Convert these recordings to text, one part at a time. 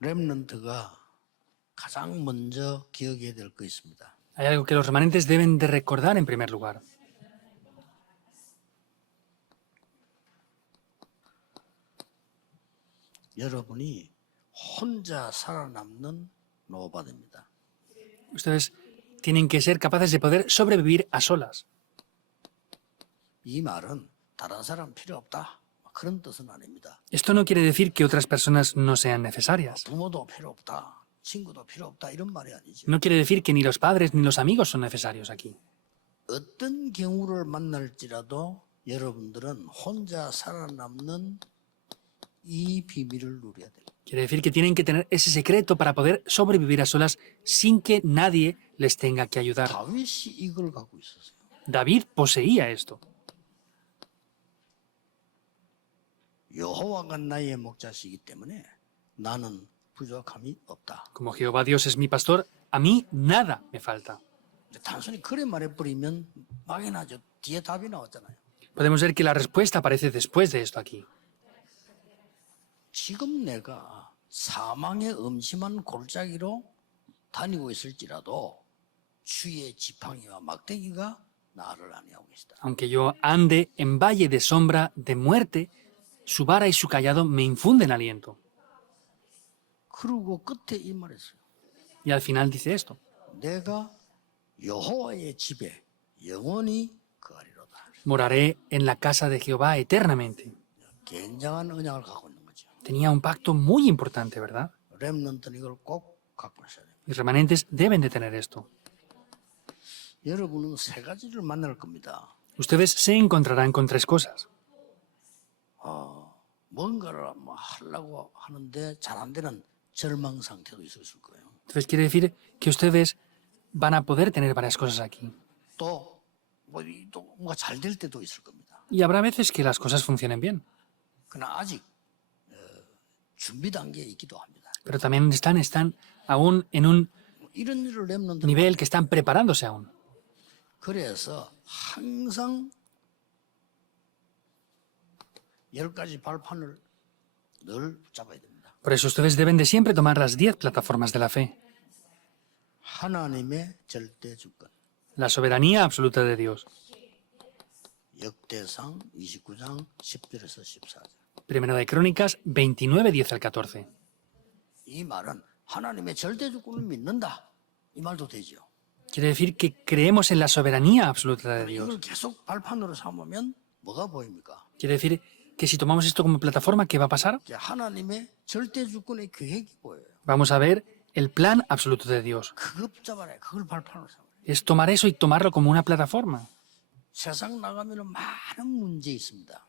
렘넌트가 가장 먼저 기억해야 될 거 있습니다. Hay algo que los remanentes deben de recordar en primer lugar. 여러분이 혼자 살아남는 노바입니다. Ustedes tienen que ser capaces de poder sobrevivir a solas. 이 말은 다른 사람 필요 없다. 그런 뜻은 아닙니다. Esto no quiere decir que otras personas no sean necesarias. 부모도 필요 없다. 친구도 필요 없다. 이런 말이 아니죠. No quiere decir que ni los padres ni los amigos son necesarios aquí. 어떤 경우를 만날지라도 여러분들은 혼자 살아남는 이 비밀을 누려야 돼요. Quiere decir que tienen que tener ese secreto para poder sobrevivir a solas sin que nadie les tenga que ayudar. 다윗이 이걸 갖고 있었어요. David poseía esto. 여호와가 나의 목자시기 때문에 나는 부족함이 없다. Como Jehová Dios es mi pastor, a mí nada me falta. 단순히 그래 말해버리면 막연하죠. 뒤에 답이 나왔잖아요. Podemos ver que la respuesta aparece después de esto aquí. 지금 내가 사망의 음침한 골짜기로 다니고 있을지라도 주의 지팡이와 막대기가 나를 안위하고 계시다. Aunque yo ande en valle de sombra de muerte, su vara y su callado me infunden aliento. 그리고 끝에 이 말했어요. Y al final dice esto. 내가 여호와의 집에 영원히 거하리로다. Moraré en la casa de Jehová eternamente. 굉장한 언약을 갖고 있는 거죠. Tenía un pacto muy importante, ¿verdad? 렘넌트는 이걸 꼭 갖고 있어야 돼요. Los remanentes deben de tener esto. 여러분은 세 가지를 만날 겁니다. Ustedes se encontrarán con tres cosas. 뭔가를 뭐 하려고 하는데 잘 안 되는 절망 상태도 있을 거예요. Entonces quiere decir que ustedes van a poder tener varias cosas aquí. 또 뭔가 잘 될 때도 있을 겁니다. Y habrá veces que las cosas funcionen bien, 그러나 아직 준비 단계에 있기도 합니다. pero también están aún en un 이런 일을 렘넌트 nivel que están preparándose aún. 그래서 항상 10가지 발판을 늘 붙잡아야 됩니다. Por eso ustedes deben de siempre tomar las 10 plataformas de la fe. 하나님의 절대 주권. La soberanía absoluta de Dios. 역대상 29장 10절에서 14절. Primera de Crónicas 29, 10 al 14. 이 말은 하나님의 절대 주권을 믿는다. 이 말도 되죠. Quiere decir que creemos en la soberanía absoluta de Dios. 이걸 계속 발판으로 삼으면 뭐가 보입니까? Quiere decir que si tomamos esto como plataforma, ¿qué va a pasar? 이제 하나님의 절대 주권의 계획이 보여요. Vamos a ver el plan absoluto de Dios. 그거 붙잡아라. 그걸 발판으로 삼아. Es tomar eso y tomarlo como una plataforma. 세상 나가면 많은 문제 있습니다.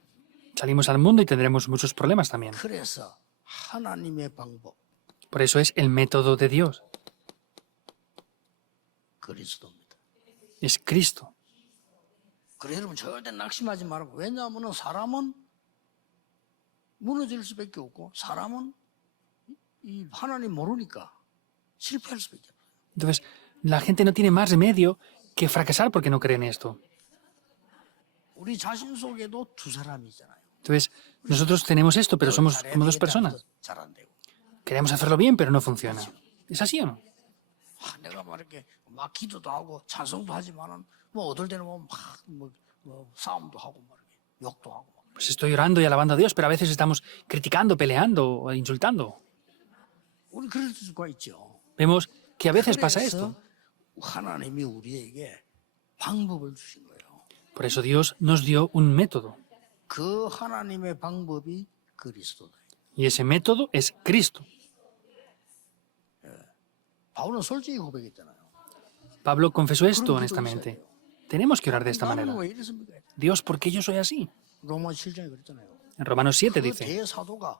Salimos al mundo y tendremos muchos problemas también. 그래서 하나님의 방법 Por eso es el método de Dios. 그리스도입니다. Es Cristo. 그래 여러분 절대 낙심하지 말고 왜냐하면 사람은 무너질 수밖에 없고 사람은 이 하나님 모르니까 실패할 수밖에 없어요. Entonces, la gente no tiene más remedio que fracasar porque no creen esto. 우리 자신 속에도 두 사람이잖아요. Entonces, nosotros tenemos esto, pero somos como dos personas. 잘안 되고. Queremos hacerlo bien, pero no funciona. ¿Es así o no? 내가 막 이렇게 막 기도도 하고 찬송도 하지만은 뭐 어떨 때는 뭐 싸움도 하고 막 이렇게 욕도 하고. Pues estoy orando y alabando a Dios, pero a veces estamos criticando, peleando o insultando. 우리 그럴 수가 있죠. Vemos que a veces pasa 그래서 esto. 하나님이 우리에게 방법을 주신 거예요. Por eso Dios nos dio un método. 그 하나님의 방법이 그리스도다. Y ese método es Cristo. 바울은 솔직히 고백했잖아요. Pablo confesó esto honestamente. Tenemos que orar de esta manera. 나는 왜 이랬습니까? Dios, ¿por qué yo soy así? 로마 7장에 그랬잖아요. En Romanos 7 그 dice, 대사도가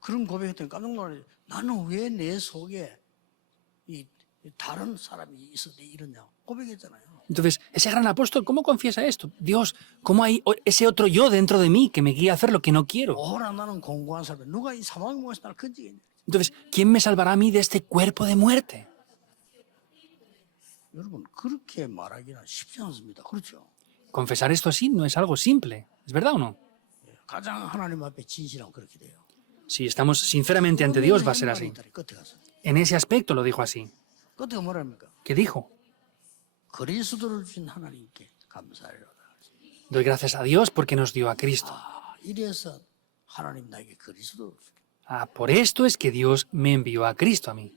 그런 고백했더니 깜짝 놀라요. 나는 왜 내 속에 이 다른 사람이 있었대 이러냐 고백했잖아요. entonces, ese gran apóstol, ¿cómo confiesa esto? Dios, ¿cómo hay ese otro yo dentro de mí que me guía a hacer lo que no quiero? 오라 나는 공고한 사람. 누가 이 사망의 몸에서 나를 건지겠냐. Entonces, ¿quién me salvará a mí de este cuerpo de muerte? 여러분 그렇게 말하기는 쉽지 않습니다. 그렇죠? Confesar esto así no es algo simple. ¿Es verdad o no? 가장 하나님 앞에 진실하면 그렇게 돼요. Si estamos sinceramente ante Dios, va a ser así. 끝에 가서. En ese aspecto lo dijo así. 끝에 뭐랍니까? ¿Qué dijo? 그리스도를 주신 하나님께 감사하리로다. Doy gracias a Dios porque nos dio a Cristo. 이래서 하나님 나에게 그리스도를 주게. Ah, por esto es que Dios me envió a Cristo a mí.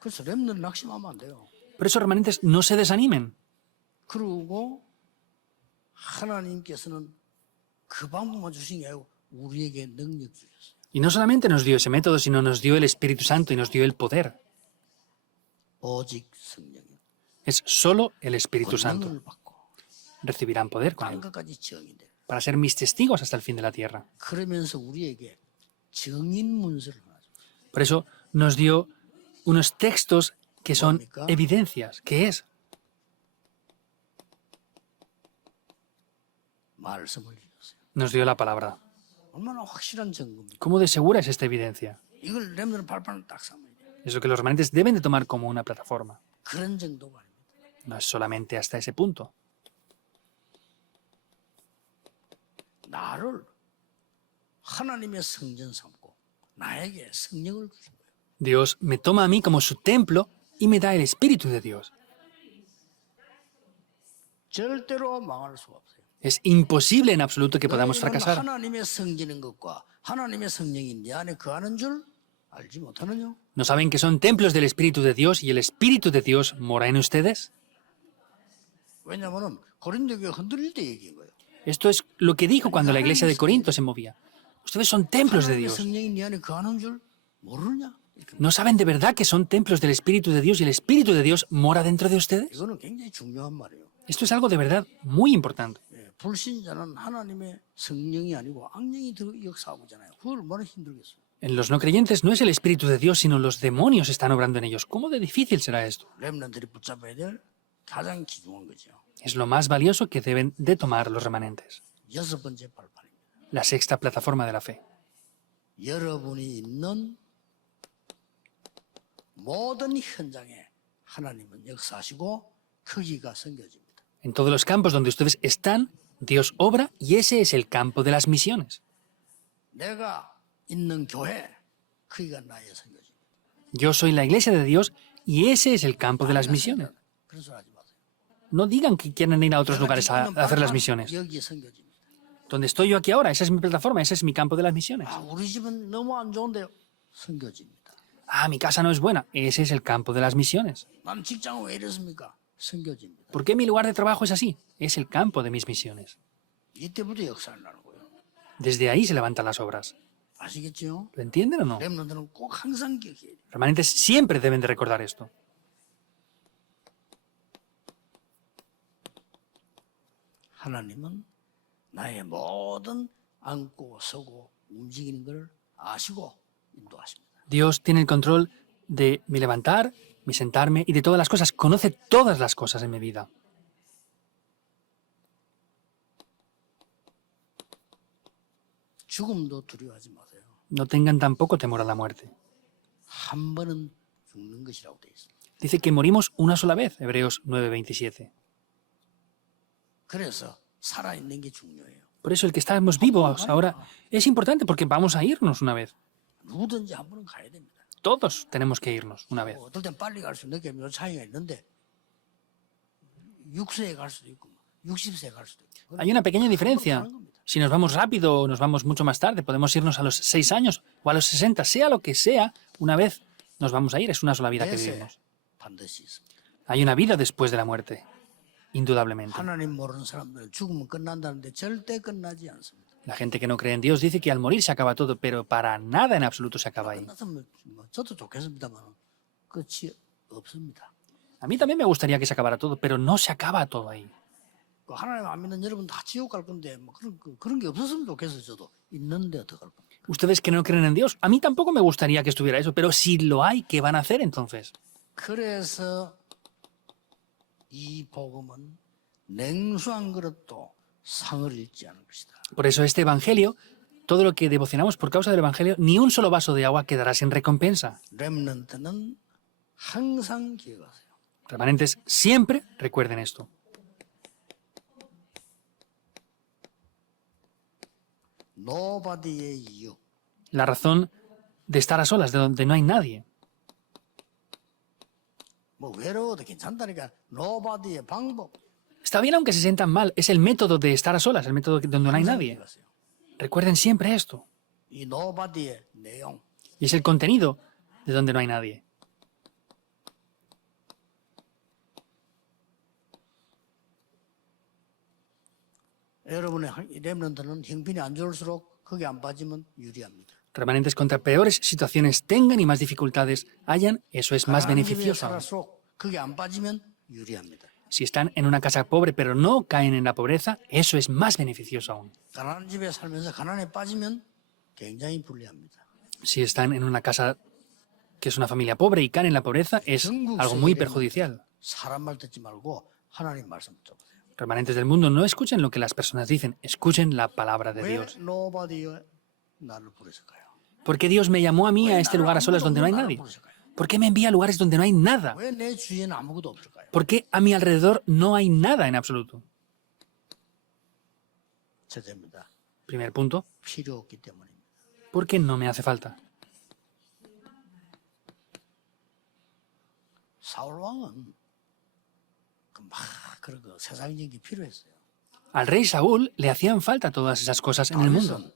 그래서 렘넌트 낙심하면 안 돼요. Por eso, remanentes, no se desanimen. 그리고 하나님께서는 그 방법만 주신 게 아니고 우리에게 능력 주셨어요. Y no solamente nos dio ese método, sino nos dio el Espíritu Santo y nos dio el poder. 오직 성령이 Es solo el Espíritu Santo. 권능을 받고 Recibirán poder con él 땅끝까지 정이 돼. para ser mis testigos hasta el fin de la tierra. 그러면서 우리에게 증인 문서를 하나 줬어요. Por eso nos dio unos textos que son ¿뭡니까? evidencias. ¿Qué es? 말씀을 주셨어요. Nos dio la palabra. 얼마나 확실한 증거입니까? ¿Cómo de segura es esta evidencia? 이걸 렘넌트 발판을 딱 삼아야 돼요. Es lo que los remanentes deben de tomar como una plataforma. 그런 정도가 아닙니다. No es solamente hasta ese punto. 나를 하나님의 성전 삼고 나에게 성령을 주신 거예요. Dios me toma a mí como su templo y me da el Espíritu de Dios. 절대로 망할 수가 없어요. Es imposible en absoluto que podamos 너희는 fracasar. 하나님의 성전인 것과 하나님의 성령이 내 안에 거하는 줄 알지 못하느냐? ¿No saben que son templos del Espíritu de Dios y el Espíritu de Dios mora en ustedes? 왜냐하면 고린도 교회 흔들릴 때 얘기한 거예요. Esto es lo que dijo cuando la iglesia de Corinto se movía. Ustedes son templos de 하나님의 Dios. 성령이 네 안에 거하는 줄 모르냐? 이렇게. ¿No saben de verdad que son templos del Espíritu de Dios y el Espíritu de Dios mora dentro de ustedes? 이거는 굉장히 중요한 말이에요. Esto es algo de verdad muy importante. 예, 불신자는 하나님의 성령이 아니고 악령이 역사하고 있잖아요. 그걸 얼마나 힘들겠어요. En los no creyentes no es el Espíritu de Dios, sino los demonios están obrando en ellos. ¿Cómo de difícil será esto? 렘넌트들이 붙잡아야 될 가장 귀중한 거죠. Es lo más valioso que deben de tomar los remanentes. 여섯 번째 발판입니다. La sexta plataforma de la fe. 여러분이 있는 모든 현장에 하나님은 역사하시고 크기가 섬겨집니다. En todos los campos donde ustedes están, Dios obra y ese es el campo de las misiones. 내가 있는 교회 크기가 나의 섬겨집니다. Yo soy la iglesia de Dios y ese es el campo de las misiones. 그런 소리 하지 마세요. No digan que quieren ir a otros 내가 lugares a 지금 있는 hacer las 발판, misiones. 여기에 섬겨집니다. Donde estoy yo aquí ahora, esa es mi plataforma, ese es mi campo de las misiones. 아, 우리 집은 너무 안 좋은데 섬겨집니다. Ah, mi casa no es buena, ese es el campo de las misiones. 나는 직장은 왜 이렇습니까? 섬겨집니다. ¿Por qué mi lugar de trabajo es así? Es el campo de mis misiones. 이때부터 역사를 나는 거예요. Desde ahí se levantan las obras. 아시겠죠? ¿Lo entienden o no? 렘넌트는 꼭 항상 기억해야 돼요. Remanentes siempre deben de recordar esto. 하나님은 나의 모든 앉고 서고 움직이는 걸 아시고 인도하십니다. Dios tiene el control de mi levantar, mi sentarme y de todas las cosas. Conoce todas las cosas en mi vida. 죽음도 두려워하지 마세요. No tengan tampoco temor a la muerte. 한 번은 죽는 것이라고 돼 있습니다. Dice que morimos una sola vez, Hebreos 9:27. 그래서 살아있는 게 중요해요. Por eso el que estamos vivos ahora es importante porque vamos a irnos una vez. 누구든지 한 번은 가야 됩니다. Todos tenemos que irnos una vez. 어떨 땐 빨리 갈 수 있는 게 몇 차이가 있는데 6세에 갈 수도 있고 60세에 갈 수도 있고. Hay una pequeña diferencia. Si nos vamos rápido o nos vamos mucho más tarde, podemos irnos a los 6 años o a los 60, sea lo que sea, una vez nos vamos a ir. Es una sola vida que 대세 vivimos. 반드시 있습니다. Hay una vida después de la muerte, indudablemente. 하나님 모르는 사람들은 죽으면 끝난다는데 절대 끝나지 않습니다. La gente que no cree en Dios dice que al morir se acaba todo, pero para nada en absoluto se acaba ahí. 끝났으면 뭐 저도 좋겠습니다만 끝이 없습니다. A mí también me gustaría que se acabara todo, pero no se acaba todo ahí. 그 하나님 안 믿는 여러분 다 지옥 갈 건데 뭐 그런 게 없었으면 좋겠어요. 저도 있는데 어떡할 겁니까? Ustedes que no creen en Dios, a mí tampoco me gustaría que estuviera eso, pero si lo hay, ¿qué van a hacer entonces? 그래서 이 복음은 냉수한 그릇도 상을 잃지 않을 것이다. Por eso este Evangelio, todo lo que devocionamos por causa del Evangelio, ni un solo vaso de agua quedará sin recompensa. 렘넌트는 항상 기억하세요. Remanentes, siempre recuerden esto. Nobody의 이유. la razón de estar a solas, de donde no hay nadie. 뭐 외로워도 괜찮다니까 노바디의 방법. Está bien aunque se sientan mal, es el método de estar a solas, el método donde no hay nadie. 이것이요. Recuerden siempre esto. 이 노바디의 내용. Y es el contenido de donde no hay nadie. 여러분의 렘넌트는 형편이 안 좋을수록 거기 안 빠지면 유리합니다. Remanentes contra peores situaciones tengan y más dificultades hayan, eso es más 가난한 집에 beneficioso aún. 살았을수록 거기 안 빠지면 유리합니다. Si están en una casa pobre pero no caen en la pobreza, eso es más beneficioso aún. 가난한 집에 살면서 가난에 빠지면 굉장히 불리합니다. Si están en una casa que es una familia pobre y caen en la pobreza, es algo muy perjudicial. 사람 말 듣지 말고 하나님 말씀 들어보세요. Remanentes del mundo, no escuchen lo que las personas dicen, escuchen la palabra de 왜 Dios. 노바디에 나를 부르실까요? ¿Por qué Dios me llamó a mí a este lugar a solas donde no hay nadie? ¿Por qué me envía a lugares donde no hay nada? 왜 내 주위에는 아무것도 없을까요? ¿Por qué a mi alrededor no hay nada en absoluto? 첫째입니다. Primer punto, 필요 없기 때문입니다. porque no me hace falta. 사울 왕은 막 그런 거 세상적인 게 필요했어요. Al rey Saúl le hacían falta todas esas cosas en el mundo. 다윗은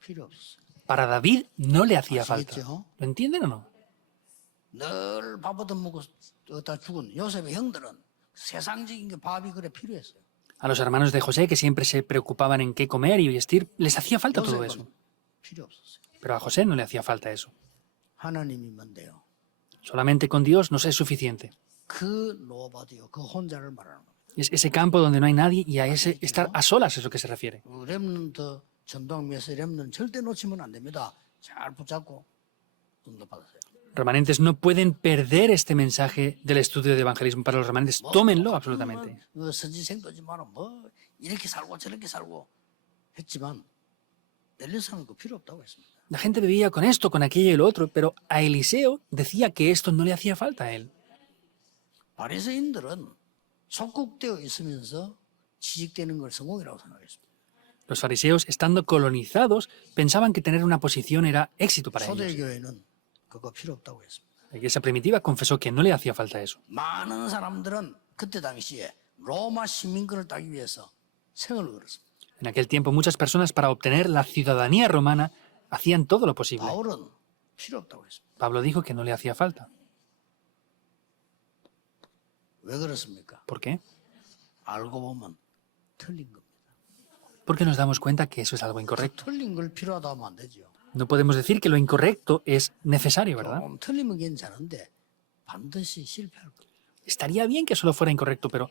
필요 없었어요. Para David no le hacía falta. 아시겠죠? ¿Lo entienden o no? 늘 밥 얻어먹고 어디다 죽은 요셉의 형들은 세상적인 게 밥이 그래 필요했어요. A los hermanos de José, que siempre se preocupaban en qué comer y vestir, les hacía falta todo eso. 요셉은 필요 없었어요. Pero a José no le hacía falta eso. 하나님이면 돼요. Solamente con Dios nos es suficiente. 그 노바디요, 그 혼자를 말하는 겁니다. Es ese campo donde no hay nadie y a ese estar a solas es lo que se refiere. 렘넌트 전도학에서 렘넌트 절대 놓치면 안 됩니다. 잘 붙잡고 응답 받으세요. Remanentes no pueden perder este mensaje del estudio de evangelismo para los remanentes. Tómenlo absolutamente. 선지생도지 마라 뭐 이렇게 살고 저렇게 살고 했지만 엘리사는 그 필요 없다고 했습니다. La gente vivía con esto, con aquello y lo otro, pero a Eliseo decía que esto no le hacía falta a él. 바리새인들은 속국되어 있으면서 취직되는 걸 성공이라고 생각했습니다. Los fariseos, estando colonizados, pensaban que tener una posición era éxito para ellos. 초대교회는 그거 필요 없다고 했습니다. La iglesia primitiva confesó que no le hacía falta eso. 많은 사람들은 그때 당시에 로마 시민권을 따기 위해서 생을 걸었습니다. En aquel tiempo, muchas personas, para obtener la ciudadanía romana, hacían todo lo posible. 바울은 필요 없다고 했습니다. Pablo dijo que no le hacía falta. 왜 그렇습니까? ¿Por qué? 알고 보면 틀린 겁니다. Porque nos damos cuenta que eso es algo incorrecto. 틀린 걸 필요하다 하면 안 되죠. No podemos decir que lo incorrecto es necesario, ¿verdad? 좀 틀리면 괜찮은데 반드시 실패할 거예요. Estaría bien que solo fuera incorrecto, pero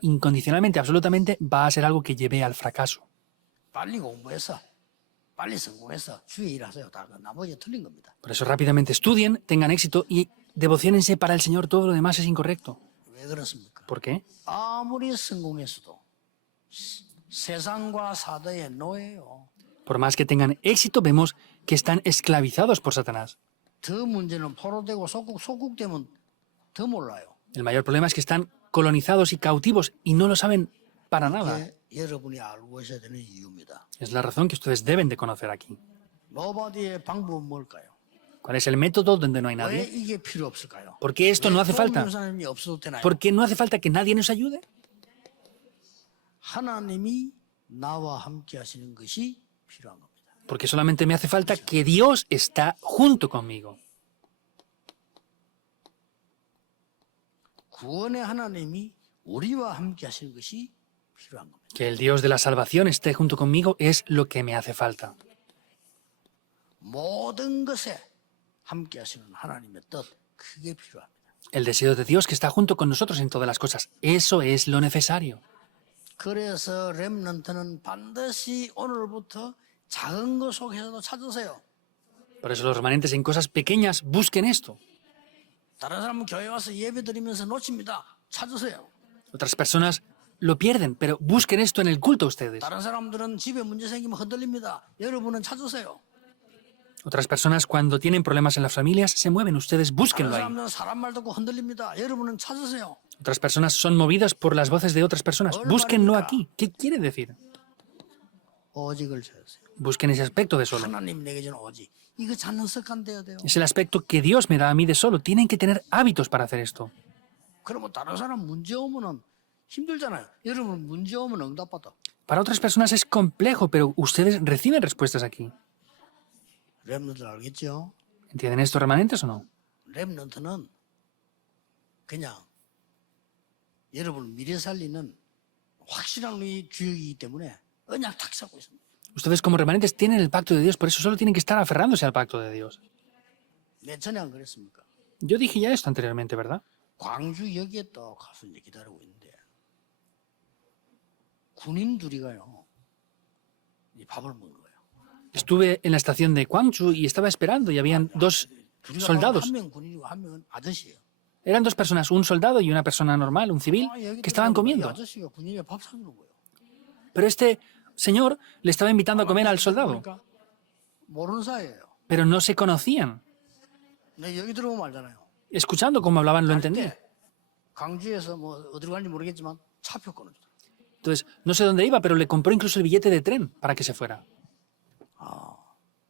incondicionalmente, absolutamente, va a ser algo que lleve al fracaso. 빨리 공부해서 빨리 성공해서 주의 일하세요. 다 나머지 틀린 겁니다. Por eso rápidamente estudien, tengan éxito y devociónense para el Señor. Todo lo demás es incorrecto. 왜 그렇습니까? ¿Por qué? 아무리 성공했어도 세상과 사도의 노예요. Por más que tengan éxito, vemos que están esclavizados por Satanás. 더 문제는 포로되고 속국되면 더 몰라요. El mayor problema es que están colonizados y cautivos y no lo saben para nada. 그게 여러분이 알고 있어야 되는 이유입니다. Es la razón que ustedes deben de conocer aquí. 노바디의 방법은 뭘까요? ¿Cuál es el método donde no hay 왜 nadie? 이게 필요 없을까요? ¿Por qué esto no hace falta? 사람이 없어도 되나요? ¿Por qué no hace falta que nadie nos ayude? 하나님이 나와 함께 하시는 것이 필요한 겁니다. Porque solamente me hace falta que Dios está junto conmigo. 구원의 하나님이 우리와 함께 하시는 것이 필요한 겁니다. Que el Dios de la salvación esté junto conmigo es lo que me hace falta. 모든 것에 함께 하시는 하나님의 뜻, 그게 필요합니다. El deseo de Dios que está junto con nosotros en todas las cosas. Eso es lo necesario. 그래서 렘넌트는 반드시 오늘부터 작은 것 속에서도 찾으세요. Por eso los remanentes en cosas pequeñas busquen esto. 다른 사람은 교회 와서 예배 드리면서 놓칩니다. 찾으세요. Otras personas lo pierden, pero busquen esto en el culto ustedes. 다른 사람들은 집에 문제 생기면 흔들립니다. 여러분은 찾으세요. Otras personas cuando tienen problemas en las familias se mueven, ustedes 다른 búsquenlo ahí. 사람들은 사람 말 듣고 흔들립니다. 여러분은 찾으세요. Otras personas son movidas por las voces de otras personas. Búsquenlo aquí. ¿Qué quiere decir? 오직을 찾으세요. Busquen ese aspecto de solo. 하나님 내게 주는 오직 이거 찾는 습관 돼야 돼요. Es el aspecto que Dios me da a mí de solo. Tienen que tener hábitos para hacer esto. 그러면 다른 사람 문제 오면은 힘들잖아요. 여러분 문제 오면 응답받아. Para otras personas es complejo, pero ustedes reciben respuestas aquí. 렘넌트 알겠죠? ¿Entienden estos remanentes o no? 렘넌트는 그냥 여러분 미래 살리는 확실한 우리 주역이기 때문에 언약 탁 잡고 있습니다. Ustedes como remanentes tienen el pacto de Dios, por eso solo tienen que estar aferrándose al pacto de Dios. 내 전에 안 그랬습니까? Yo dije ya esto anteriormente, ¿verdad? 광주역에 또 가서 이제 기다리고 있는데 군인 둘이가요 이 밥을 먹는 거예요. Estuve en la estación de Gwangju y estaba esperando y habían dos 둘이가 soldados. 한 명 군인이고 한 명은 아저씨예요. Eran dos personas, un soldado y una persona normal, un civil, 여기 que estaban 들어가면 이 comiendo. 아저씨가 군인에 밥 사주는 거예요. Pero este señor le estaba invitando a comer al soldado, 그러니까 모르는 사이예요. pero no se conocían. 내 여기 들어오면 알잖아요. Escuchando cómo hablaban lo entendí. 강주에서 뭐 어디로 가는지 모르겠지만 차표 끊어주더라. Entonces, no sé dónde iba, pero le compró incluso el billete de tren para que se fuera.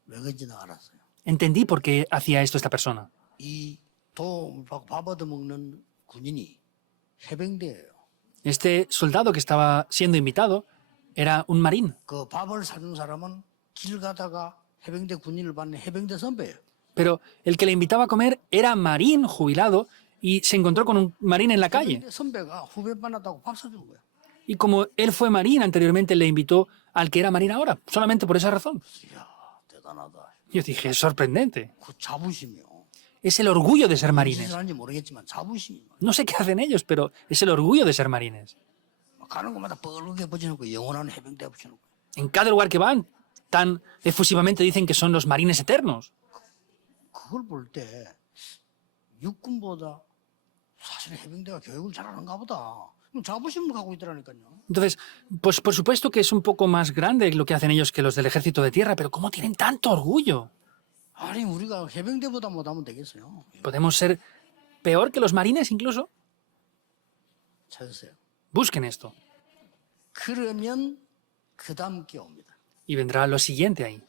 왜 그런지는 알았어요. Entendí por qué hacía esto esta persona. 이 밥 얻어먹는 군인이 해병대예요. Este soldado que estaba siendo invitado era un marín, 그 밥을 사준 사람은 길 가다가 해병대 군인을 받는 해병대 선배예요. pero el que le invitaba a comer era marín jubilado y se encontró con un marín en la calle. 해병대 선배가 후배 만났다고 밥 사주는 거야. Y como él fue marín anteriormente, le invitó al que era marín ahora, solamente por esa razón. 이야 대단하다. Yo dije, es sorprendente. 그 자부심이요. Es el orgullo de ser 무슨 marines. 짓을 하는지 모르겠지만 자부심이. No sé qué hacen ellos, pero es el orgullo de ser marines. 가는 곳마다 뻘겋게 붙여놓고 영원한 해병대 붙여놓고. En cada lugar que van, tan efusivamente dicen que son los marines eternos. 그걸 볼 때 육군보다 사실 해병대가 교육을 잘하는가 보다. 그럼 자부심을 갖고 있더라니까요. Entonces, pues por supuesto que es un poco más grande lo que hacen ellos que los del ejército de tierra, pero ¿cómo tienen tanto orgullo? 아니 우리가 해병대보다 못하면 되겠어요. ¿Podemos ser peor que los marines incluso? 찾으세요. Busquen esto. 그러면 그 다음 게 옵니다. Y vendrá lo siguiente ahí.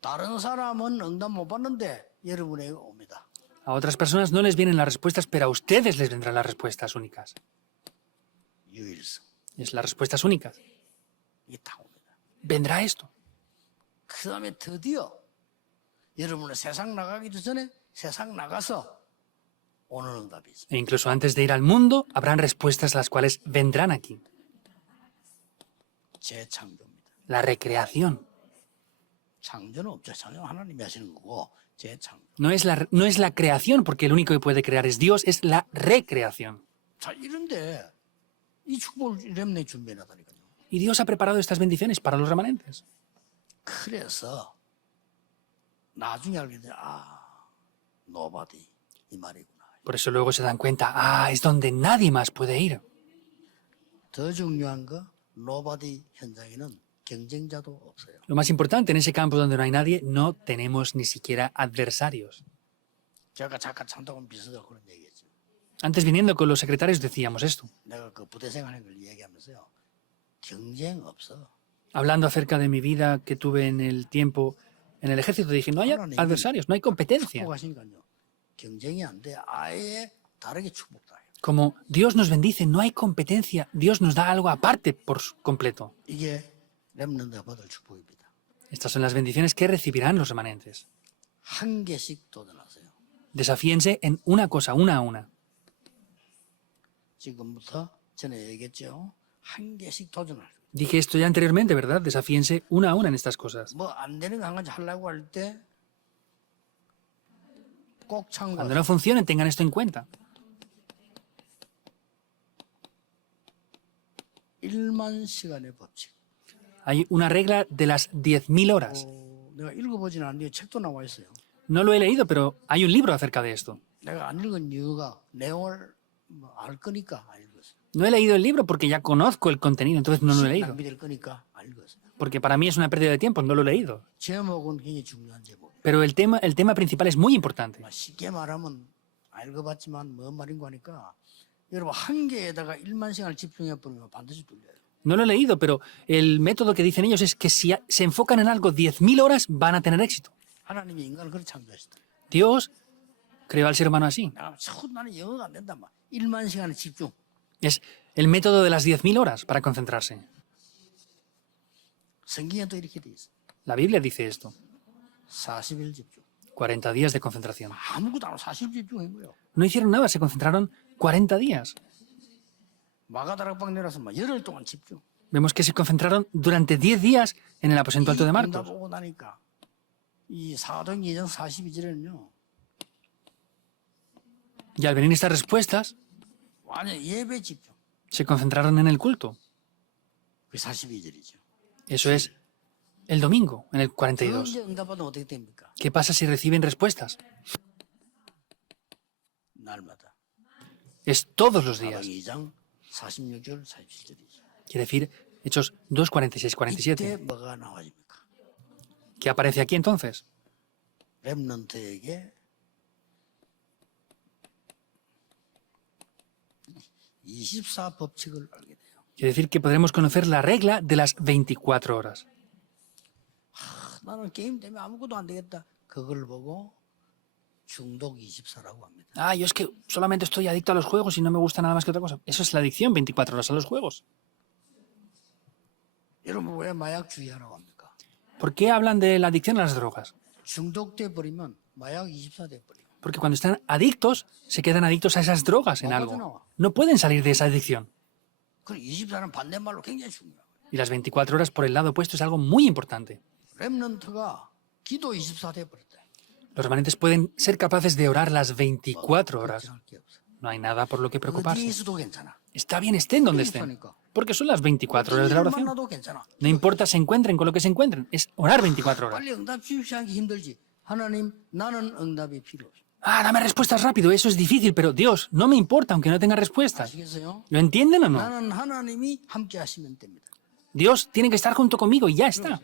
다른 사람은 응답 못 받는데 여러분에게 옵니다. A otras personas no les vienen las respuestas, pero a ustedes les vendrán las respuestas únicas. 유일성. Es las respuestas únicas. 이게 다 옵니다. Vendrá esto. 그 다음에 드디어 여러분은 세상 나가기도 전에 세상 나가서 오는 응답이 있어요. E incluso antes de ir al mundo, habrán respuestas las cuales vendrán aquí. 재창조입니다. La recreación. 창조는 없죠. 창조는 하나님이 하시는 거고 재창조. No es la creación, porque el único que puede crear es Dios, es la recreación. 자 이런데 이 축복을 렘네 준비해놨다니까요. Y Dios ha preparado estas bendiciones para los remanentes. 그래서 나중에 알게 돼. nobody 이 말이구나. Por eso luego se dan cuenta, es donde nadie más puede ir. 더 중요한 거 nobody 현장에는 경쟁자도 없어요. Lo más importante, en ese campo donde no hay nadie, no tenemos ni siquiera adversarios. 제가 잠깐 참다고 비슷하고 그런 얘기했죠. Antes viniendo con los secretarios decíamos esto, 내가 그 부대 생활한 걸 얘기하면서요. 경쟁 없어. hablando acerca de mi vida que tuve en el tiempo en el ejército, dije, no hay adversarios, no hay competencia. 축복하시니까요. 경쟁이 안 돼. 아예 다르게 축복다. Como Dios nos bendice, no hay competencia, Dios nos da algo aparte por completo. 이게 렘넌트가 받을 축복입니다. Estas son las bendiciones que recibirán los remanentes. 한 개씩 도전하세요. Desafíense en una cosa, una a una. 지금부터 전에 얘기했죠. 한 개씩 도전할. Dije esto ya anteriormente, ¿verdad? Desafíense una a una en estas cosas. 뭐 안 되는 거 한 가지 하려고 할 때 꼭 Cuando 참고하세요. no funcionen, tengan esto en cuenta. 1만 시간의 법칙. Hay una regla de las 10.000 horas. 내가 읽어보지는 않는데 책도 나와 있어요. No lo he leído, pero hay un libro acerca de esto. 내가 안 읽은 이유가 내용을 알 거니까 안 읽었어요. No he leído el libro porque ya conozco el contenido, entonces no lo he leído. 낭비될 거니까 안 읽었어요. Porque para mí es una pérdida de tiempo, no lo he leído. 제목은 굉장히 중요한 제목. Pero el tema principal es muy importante. 쉽게 말하면 안 읽어봤지만 뭔 말인가 하니까 여러분 한 개에다가 1만 시간을 집중해 버리면 반드시 뚫려요. No lo he leído, pero el método que dicen ellos es que si se enfocan en algo 10.000 horas, van a tener éxito. 하나님이 인간을 그렇게 창조했다. Dios creó al ser humano así. 나는 영어가 안 된다. 1만 시간에 집중. Es el método de las 10.000 horas para concentrarse. 성경에도 이렇게 돼 있어. La Biblia dice esto. 40일 집중. 40 días de concentración. 아무것도 안 하고 40일 집중한 거예요. No hicieron nada, se concentraron 40 días. 마가다락방 내려서 막 열흘 동안 집중. Vemos que se concentraron durante 10 días en el aposento alto de 응답 Marcos. 오고 나니까 이 사도행전 42절에는요. Y al venir estas respuestas, 완전 예배 집중. se concentraron en el culto. 그게 42절이죠. Eso es el domingo, en el 그거 42. 이제 응답받으면 어떻게 됩니까? ¿Qué pasa si reciben respuestas? 날마다. Es todos los días. 사도행 2장 46절 47절이죠. Quiere decir, Hechos 2, 46, 47. 이때 뭐가 나와집니까? ¿Qué aparece aquí entonces? 렘넌트에게 24 법칙을 알게 돼요. Quiere decir que podremos conocer la regla de las 24 horas. 나는 게임 때문에 아무것도 안 되겠다. 그걸 보고 중독 24라고 합니다. Ah, yo es que solamente estoy adicto a los juegos y no me gusta nada más que otra cosa. Eso es la adicción, 24 horas a los juegos. 여러분 왜 마약 주의하라고 합니까? ¿Por qué hablan de la adicción a las drogas? 중독돼 버리면 마약 24 돼 버려. Porque cuando están adictos, se quedan adictos a esas drogas en algo. No pueden salir de esa adicción. 그 24는 반대말로 굉장히 중요해요. Y las 24 horas por el lado opuesto es algo muy importante. 렘넌트가 기도 24 돼 버렸다. Los remanentes pueden ser capaces de orar las 24 horas. 걱정할 게 없어. No hay nada por lo que 어디에 preocuparse. 있어도 괜찮아. Está bien, estén donde estén. Porque son las 24 horas de la 어디를 oración. 만나도 괜찮아. No importa se encuentren con lo que se encuentren. Es orar 24 horas. 빨리 응답 주십시오 하기 힘들지. 하나님 나는 응답이 필요 없어. Ah, dame respuestas rápido. Eso es difícil, pero Dios, no me importa aunque no tenga respuestas. 아시겠어요? ¿Lo entienden o no? 나는 하나님이 함께 하시면 됩니다. Dios tiene que estar junto conmigo y ya está.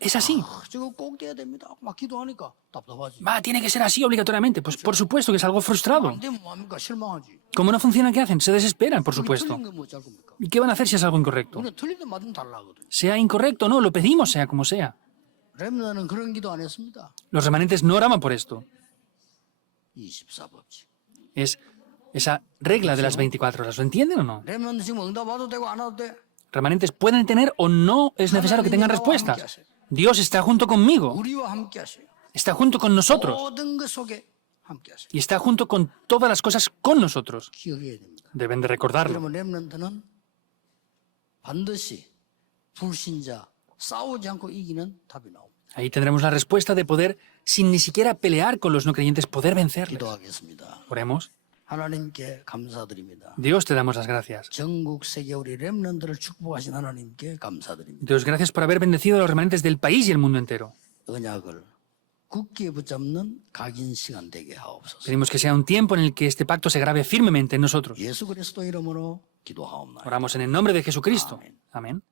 Es así. 저거 꼭 돼야 됩니다. 막 기도하니까 답답하지. Va, tiene que ser así obligatoriamente. Pues por supuesto que es algo frustrado. 안 되면 뭐합니까? 실망하지. Como no funciona, ¿qué hacen? Se desesperan, por 우리 supuesto. 틀린 거뭐 할 겁니까? ¿Y qué van a hacer si es algo incorrecto? 우리는 틀린 데 맞으면 달라거든. Sea incorrecto o no, lo pedimos, sea como sea. 렘넌은 그런 기도 안 했습니다. Los remanentes no oraban por esto. 24법칙. Es esa regla de las 24 horas. ¿Lo entienden o no? 렘넌은 지금 응답 와도 되고 안 와도 돼. Remanentes pueden tener o no es necesario que tengan respuestas. Dios está junto conmigo, 우리와 함께 하세요. está junto con nosotros 모든 것 속에 함께 하세요. y está junto con todas las cosas con nosotros. 기억해야 됩니다. Deben de recordarlo. 그러면 렘넌트는 반드시 불신자 싸우지 않고 이기는 답이 나옵니다. Ahí tendremos la respuesta de poder, sin ni siquiera pelear con los no creyentes, poder vencerles. 기도하겠습니다. Oremos. 하나님께 감사드립니다. Dios, te damos las gracias. 전국 세계 우리 렘넌트를 축복하신 하나님께 감사드립니다. Dios, gracias por haber bendecido a los remanentes del país y el mundo entero. 언약을 굳게 붙잡는 각인 시간 되게 하옵소서. Pedimos que sea un tiempo en el que este pacto se grabe firmemente en nosotros. 예수 그리스도 이름으로 기도하옵나이다. Oramos en el nombre de Jesucristo. Amén.